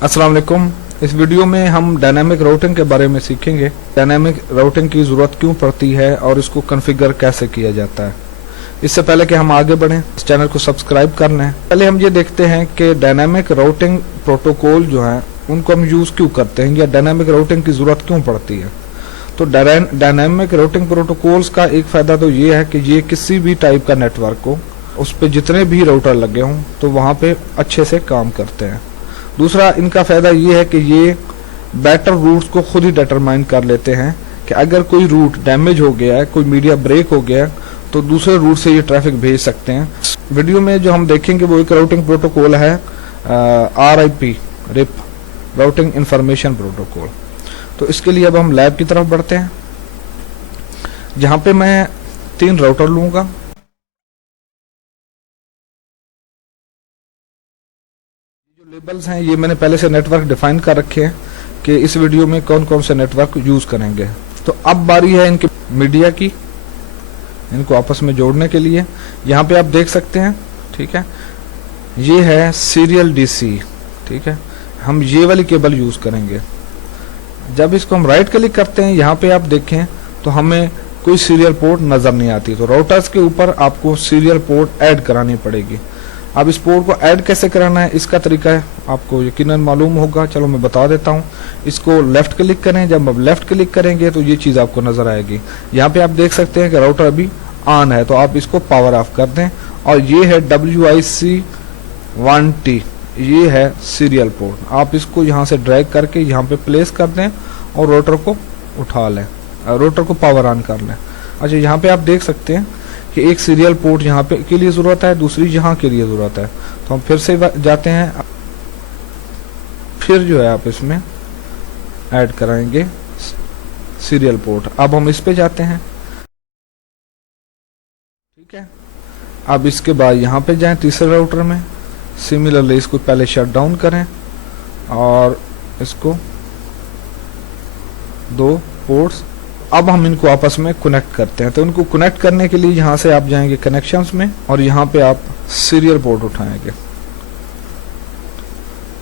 अस्सलाम वालेकुम। इस वीडियो में हम डायनामिक राउटिंग के बारे में सीखेंगे। डायनामिक राउटिंग की ज़रूरत क्यों पड़ती है और इसको कॉन्फ़िगर कैसे किया जाता है। इससे पहले कि हम आगे बढ़ें, इस चैनल को सब्सक्राइब कर लें। पहले हम ये देखते हैं कि डायनामिक राउटिंग प्रोटोकॉल जो है उनको हम यूज़ क्यों करते हैं या डायनामिक राउटिंग की ज़रूरत क्यों पड़ती है। तो डायनामिक राउटिंग प्रोटोकॉल्स का एक फ़ायदा तो ये है कि ये किसी भी टाइप का नेटवर्क को, उस पर जितने भी राउटर लगे हों तो वहाँ पे अच्छे से काम करते हैं। दूसरा इनका फ़ायदा ये है कि ये बेटर रूट्स को खुद ही डिटरमाइन कर लेते हैं कि अगर कोई रूट डैमेज हो गया है, कोई मीडिया ब्रेक हो गया है, तो दूसरे रूट से ये ट्रैफिक भेज सकते हैं। वीडियो में जो हम देखेंगे वो एक राउटिंग प्रोटोकॉल है RIP राउटिंग इंफॉर्मेशन प्रोटोकॉल। तो इसके लिए अब हम लैब की तरफ बढ़ते हैं, जहाँ पे मैं 3 राउटर लूँगा। लेबल्स हैं ये मैंने पहले से नेटवर्क डिफाइन कर रखे हैं कि इस वीडियो में कौन कौन से नेटवर्क यूज करेंगे। तो अब बारी है इनके मीडिया की, इनको आपस में जोड़ने के लिए। यहाँ पे आप देख सकते हैं, ठीक है, ये है सीरियल DC, ठीक है। हम ये वाली केबल यूज करेंगे। जब इसको हम राइट क्लिक करते हैं, यहाँ पे आप देखें तो हमें कोई सीरियल पोर्ट नजर नहीं आती। तो राउटर्स के ऊपर आपको सीरियल पोर्ट ऐड करानी पड़ेगी। अब इस पोर्ट को ऐड कैसे कराना है, इसका तरीका है आपको यकीनन मालूम होगा। चलो मैं बता देता हूँ। इसको लेफ्ट क्लिक करें। जब आप लेफ्ट क्लिक करेंगे तो ये चीज़ आपको नजर आएगी। यहाँ पे आप देख सकते हैं कि राउटर अभी ऑन है, तो आप इसको पावर ऑफ कर दें। और ये है WIC1T, ये है सीरियल पोर्ट। आप इसको यहाँ से ड्रैग करके यहाँ पे प्लेस कर दें और राउटर को उठा लें, राउटर को पावर ऑन कर लें। अच्छा, यहाँ पे आप देख सकते हैं कि एक सीरियल पोर्ट यहाँ पे के लिए ज़रूरत है, दूसरी यहाँ के लिए ज़रूरत है। तो हम फिर से जाते हैं, फिर जो है आप इसमें ऐड कराएंगे सीरियल पोर्ट। अब हम इस पे जाते हैं, ठीक है। अब इसके बाद यहाँ पे जाएं तीसरे राउटर में। सिमिलरली इसको पहले शट डाउन करें और इसको 2 पोर्ट्स, अब हम इनको आपस में कनेक्ट करते हैं। तो इनको कनेक्ट करने के लिए यहाँ से आप जाएंगे कनेक्शंस में और यहाँ पे आप सीरियल पोर्ट उठाएंगे।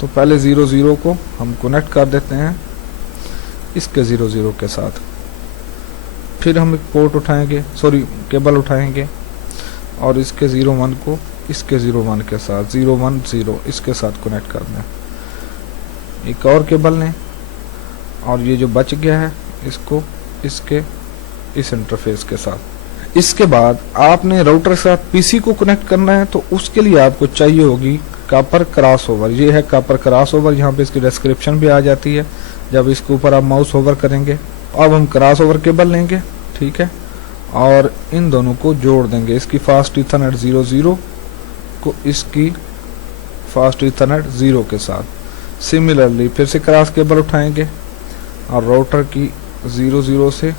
तो पहले 00 को हम कनेक्ट कर देते हैं इसके 00 के साथ। फिर हम एक पोर्ट उठाएंगे, सॉरी केबल उठाएंगे और इसके 01 को इसके 01 के साथ 010 इसके साथ कनेक्ट कर दें। एक और केबल लें और ये जो बच गया है इसको इसके इस इंटरफेस के साथ। इसके बाद आपने राउटर के साथ PC को कनेक्ट करना है, तो उसके लिए आपको चाहिए होगी कॉपर क्रॉसओवर। ये है कॉपर क्रॉसओवर, यहाँ पे इसकी डिस्क्रिप्शन भी आ जाती है जब इसके ऊपर आप माउस ओवर करेंगे। अब हम क्रॉसओवर केबल लेंगे, ठीक है, और इन दोनों को जोड़ देंगे। इसकी फास्ट ईथरनेट 00 को इसकी फास्ट ईथरनेट 0 के साथ। सिमिलरली फिर से क्रॉस केबल उठाएंगे और राउटर की 00 से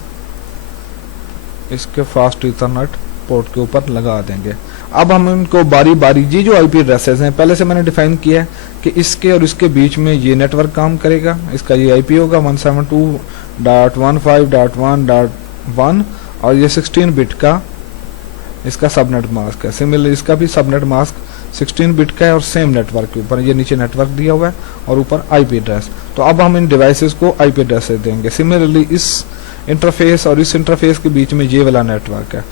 इसके फास्ट ईथरनेट पोर्ट के ऊपर लगा देंगे। अब हम इनको बारी बारी, ये जो IP एड्रेसेस हैं पहले से मैंने डिफाइन किया है कि इसके और इसके बीच में ये नेटवर्क काम करेगा। इसका ये IP होगा 172.15.1.1 और ये 16 बिट का इसका सबनेट मास्क है। सिमिलर इसका भी सबनेट मास्क 16 बिट का है और सेम नेटवर्क के ऊपर ये नीचे नेटवर्क दिया हुआ है और ऊपर IP एड्रेस। तो अब हम इन डिवाइसेस को IP एड्रेस देंगे। सिमिलरली इस इंटरफेस और इस इंटरफेस के बीच में ये वाला नेटवर्क है।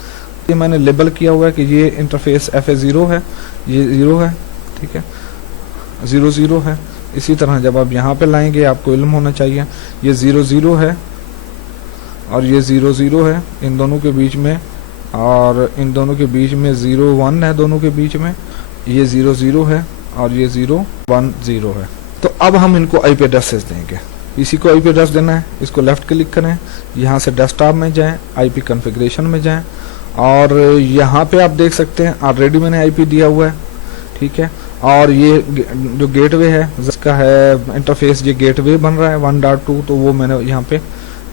ये मैंने लेबल किया हुआ है कि ये इंटरफेस FA0 है, ये 0 है, ठीक है, 00 है। इसी तरह जब आप यहाँ पे लाएंगे आपको इल्म होना चाहिए, ये 00 है और ये 00 है इन दोनों के बीच में, और इन दोनों के बीच में 01 है, दोनों के बीच में ये 00 है और ये 010 है। तो अब हम इनको IP एड्रेसेस देंगे। इसी को IP एड्रेस देना है, इसको लेफ्ट क्लिक करें, यहाँ से डेस्कटॉप में जाएं, IP कॉन्फ़िगरेशन में जाएं और यहाँ पे आप देख सकते हैं ऑलरेडी मैंने IP दिया हुआ है, ठीक है। और ये जो गेटवे है जिसका है इंटरफेस, ये गेटवे बन रहा है 1.2, तो वो मैंने यहाँ पे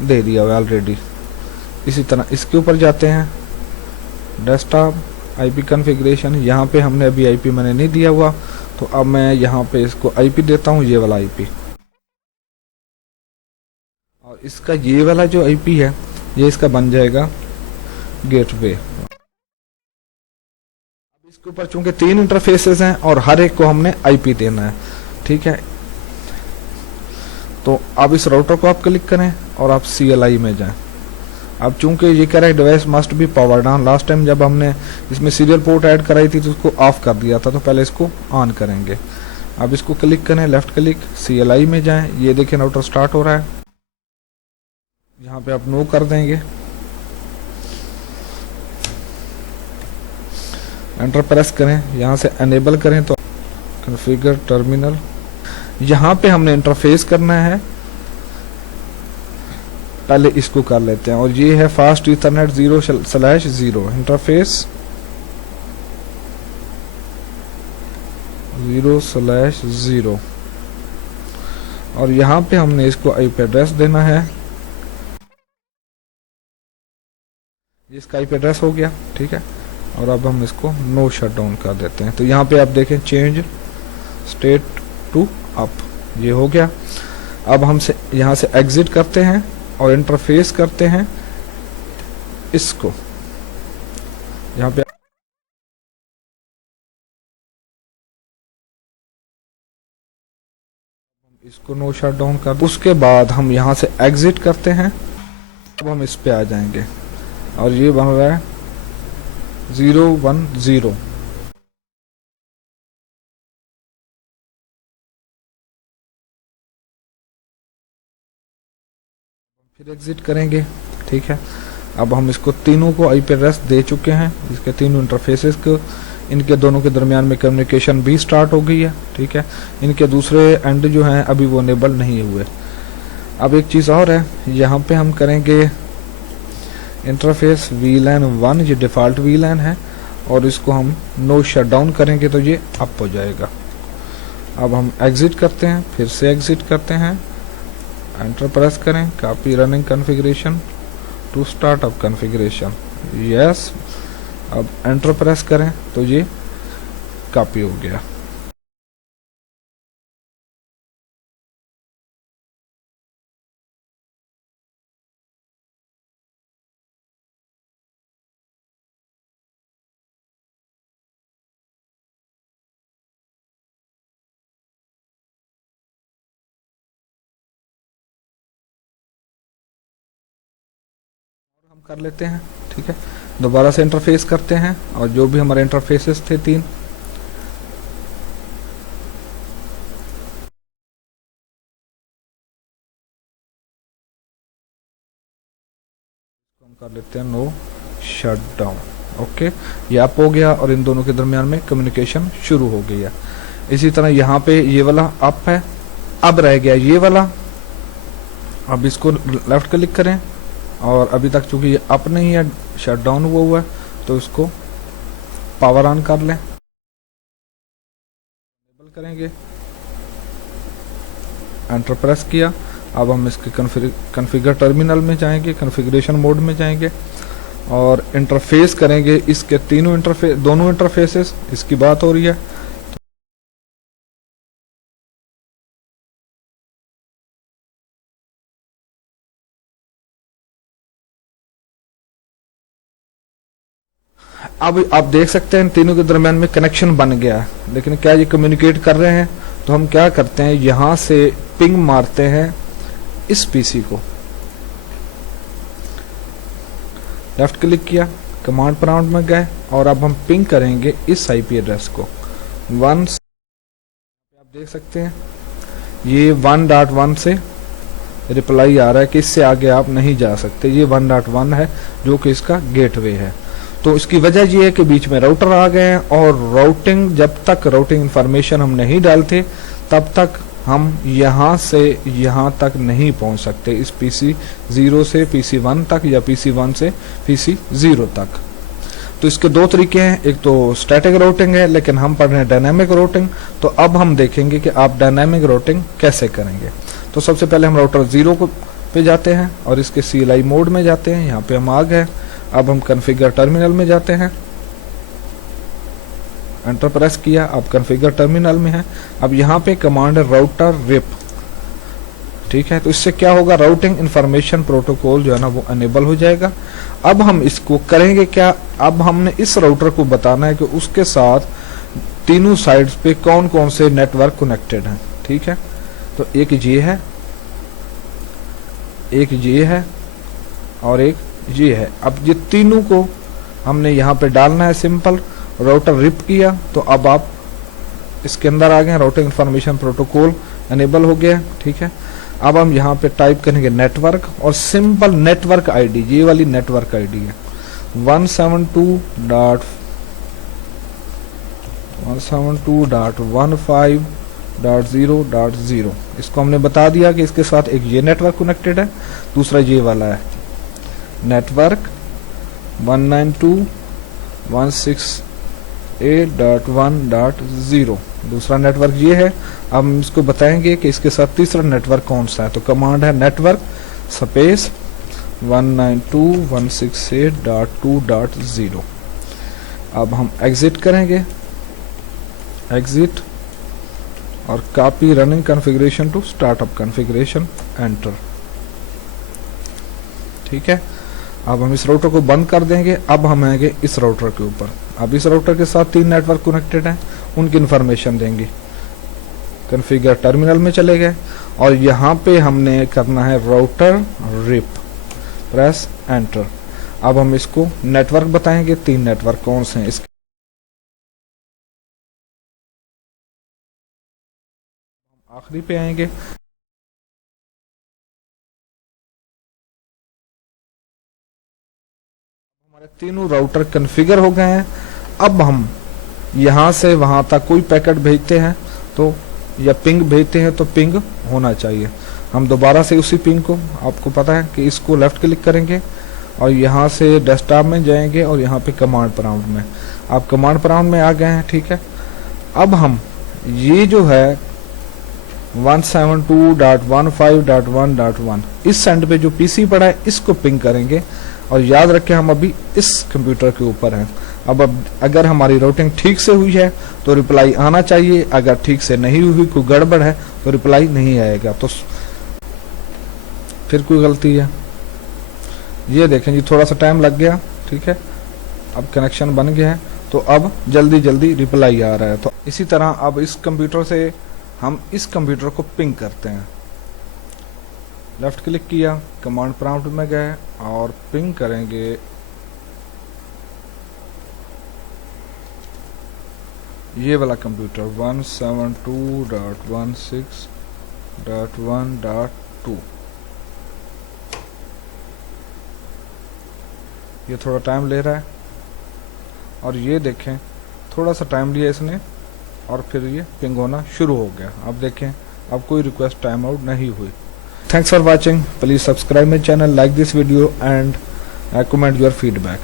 दे दिया हुआ है ऑलरेडी। इसी तरह इसके ऊपर जाते हैं, डेस्कटॉप, IP कॉन्फ़िगरेशन, यहाँ पे हमने अभी IP मैंने नहीं दिया हुआ, तो अब मैं यहाँ पे इसको IP देता हूँ, ये वाला IP। और इसका ये वाला जो IP है ये इसका बन जाएगा गेटवे। अब इसके ऊपर चूंकि 3 इंटरफेसेस हैं और हर एक को हमने IP देना है, ठीक है। तो अब इस राउटर को आप क्लिक करें और आप CLI में जाएं। अब चूंकि ये कह रहा है device must be powered on, last time जब हमने इसमें सीरियल पोर्ट ऐड कराई थी तो उसको ऑफ कर दिया था, तो पहले इसको ऑन करेंगे। अब इसको क्लिक करें, लेफ्ट क्लिक, CLI में जाएं। ये देखें राउटर स्टार्ट हो रहा है, यहाँ पे आप नो कर देंगे, एंटर प्रेस करें, यहाँ से एनेबल करें तो कॉन्फ़िगर टर्मिनल, यहाँ पे हमने इंटरफेस करना है, पहले इसको कर लेते हैं। और ये है फास्ट ईथरनेट 0/0 इंटरफेस 0/0, और यहाँ पे हमने इसको IP एड्रेस देना है। इसका IP एड्रेस हो गया, ठीक है। और अब हम इसको नो शट डाउन कर देते हैं। तो यहाँ पे आप देखें चेंज स्टेट टू अप, ये हो गया। अब हम यहाँ से एग्जिट करते हैं और इंटरफेस करते हैं इसको, यहाँ पे इसको नो शट डाउन कर। उसके बाद हम यहाँ से एग्जिट करते हैं। अब हम इस पे आ जाएंगे और ये बन रहा है 010। फिर एग्जिट करेंगे, ठीक है। अब हम इसको तीनों को IP एड्रेस दे चुके हैं, इसके तीनों इंटरफेसेस को, इनके दोनों के दरमियान में कम्युनिकेशन भी स्टार्ट हो गई है, ठीक है। इनके दूसरे एंड जो हैं अभी वो इनेबल नहीं हुए। अब एक चीज़ और है, यहाँ पे हम करेंगे इंटरफेस VLAN 1, ये डिफ़ॉल्ट VLAN है, और इसको हम नो शट डाउन करेंगे तो ये अप हो जाएगा। अब हम एग्जिट करते हैं, फिर से एग्जिट करते हैं, एंटर प्रेस करें, copy running configuration to startup configuration, yes. अब एंटर प्रेस करें तो ये कॉपी हो गया। हम कर लेते हैं, ठीक है। दोबारा से इंटरफेस करते हैं और जो भी हमारे इंटरफेसेस थे 3, हम कर लेते हैं नो शट डाउन, ओके। ये अप हो गया और इन दोनों के दरमियान में कम्युनिकेशन शुरू हो गई है। इसी तरह यहाँ पे ये वाला अप है, अब रह गया ये वाला। अब इसको लेफ्ट क्लिक करें और अभी तक चूंकि ये अप नहीं है, शट डाउन हुआ है, तो इसको पावर ऑन कर लें, एनेबल करेंगे, एंटर प्रेस किया। अब हम इसके कॉन्फ़िगर टर्मिनल में जाएंगे, कॉन्फ़िगरेशन मोड में जाएंगे और इंटरफेस करेंगे इसके दोनों इंटरफेसेस, इसकी बात हो रही है। अब आप देख सकते हैं तीनों के दरमियान में कनेक्शन बन गया है, लेकिन क्या ये कम्युनिकेट कर रहे हैं? तो हम क्या करते हैं, यहाँ से पिंग मारते हैं इस पीसी को, लेफ्ट क्लिक किया, कमांड प्रॉम्प्ट में गए और अब हम पिंग करेंगे इस IP एड्रेस को 1। आप देख सकते हैं ये 1.1 से रिप्लाई आ रहा है कि इससे आगे आप नहीं जा सकते। ये 1.1 है जो कि इसका गेटवे है। तो इसकी वजह ये है कि बीच में राउटर आ गए हैं और राउटिंग, जब तक राउटिंग इंफॉर्मेशन हम नहीं डालते तब तक हम यहाँ से यहाँ तक नहीं पहुँच सकते, इस PC 0 से PC 1 तक या PC 1 से PC 0 तक। तो इसके दो तरीके हैं, एक तो स्टैटिक राउटिंग है, लेकिन हम पढ़ रहे हैं डायनामिक राउटिंग। तो अब हम देखेंगे कि आप डायनामिक राउटिंग कैसे करेंगे। तो सबसे पहले हम राउटर 0 पे जाते हैं और इसके CLI मोड में जाते हैं, यहाँ पे हम आ गए। अब हम कॉन्फ़िगर टर्मिनल में जाते हैं, एंटर प्रेस किया, अब कॉन्फ़िगर टर्मिनल में है। अब यहाँ पे कमांड है राउटर रिप, ठीक है। तो इससे क्या होगा, राउटिंग इंफॉर्मेशन प्रोटोकॉल जो है ना वो अनेबल हो जाएगा। अब हम इसको करेंगे क्या, अब हमने इस राउटर को बताना है कि उसके साथ तीनों साइड्स पे कौन कौन से नेटवर्क कनेक्टेड हैं, ठीक है। तो एक ये है, एक ये है और एक ये है। अब ये तीनों को हमने यहाँ पे डालना है। सिंपल राउटर रिप किया तो अब आप इसके अंदर आ गए। राउटिंग इंफॉर्मेशन प्रोटोकॉल एनेबल हो गया, ठीक है। अब हम यहाँ पे टाइप करेंगे नेटवर्क और सिंपल नेटवर्क आईडी, ये वाली नेटवर्क आईडी है 172.168.15.0.0। इसको हमने बता दिया कि इसके साथ एक ये नेटवर्क कनेक्टेड है, दूसरा ये वाला है नेटवर्क 192.168.1.0, दूसरा नेटवर्क ये है। अब हम इसको बताएंगे कि इसके साथ तीसरा नेटवर्क कौन सा है। तो कमांड है नेटवर्क स्पेस 192.168.2.0। अब हम एग्जिट करेंगे, एग्जिट और copy running configuration to startup configuration, enter, ठीक है। अब हम इस राउटर को बंद कर देंगे। अब हम आएंगे इस राउटर के ऊपर। अब इस राउटर के साथ 3 नेटवर्क कनेक्टेड हैं, उनकी इन्फॉर्मेशन देंगे। कॉन्फ़िगर टर्मिनल में चले गए और यहाँ पे हमने करना है राउटर रिप, प्रेस एंटर। अब हम इसको नेटवर्क बताएंगे, 3 नेटवर्क कौन से हैं इसके। आखिरी पे आएंगे, हमारे तीनों राउटर कॉन्फ़िगर हो गए हैं। अब हम यहाँ से वहाँ तक कोई पैकेट भेजते हैं तो या पिंग भेजते हैं तो पिंग होना चाहिए। हम दोबारा से उसी पिंग को, आपको पता है कि इसको लेफ्ट क्लिक करेंगे और यहाँ से डेस्कटॉप में जाएंगे और यहाँ पे कमांड प्रॉम्प्ट में, आप कमांड प्रॉम्प्ट में आ गए हैं, ठीक है। अब हम ये जो है 172.15.1.1 इस सेंड पे जो पीसी पड़ा है इसको पिंग करेंगे। और याद रखें हम अभी इस कंप्यूटर के ऊपर हैं। अब अगर हमारी राउटिंग ठीक से हुई है तो रिप्लाई आना चाहिए, अगर ठीक से नहीं हुई, कोई गड़बड़ है तो रिप्लाई नहीं आएगा, तो फिर कोई गलती है। ये देखें जी, थोड़ा सा टाइम लग गया, ठीक है। अब कनेक्शन बन गया है तो अब जल्दी जल्दी रिप्लाई आ रहा है। तो इसी तरह अब इस कंप्यूटर से हम इस कंप्यूटर को पिंग करते हैं। लेफ्ट क्लिक किया, कमांड प्रॉम्प्ट में गए और पिंग करेंगे ये वाला कंप्यूटर 172.16.1.2। ये थोड़ा टाइम ले रहा है और ये देखें थोड़ा सा टाइम लिया इसने और फिर ये पिंग होना शुरू हो गया। अब देखें अब कोई रिक्वेस्ट टाइम आउट नहीं हुई। Thanks for watching. Please subscribe my channel, like this video and comment your feedback.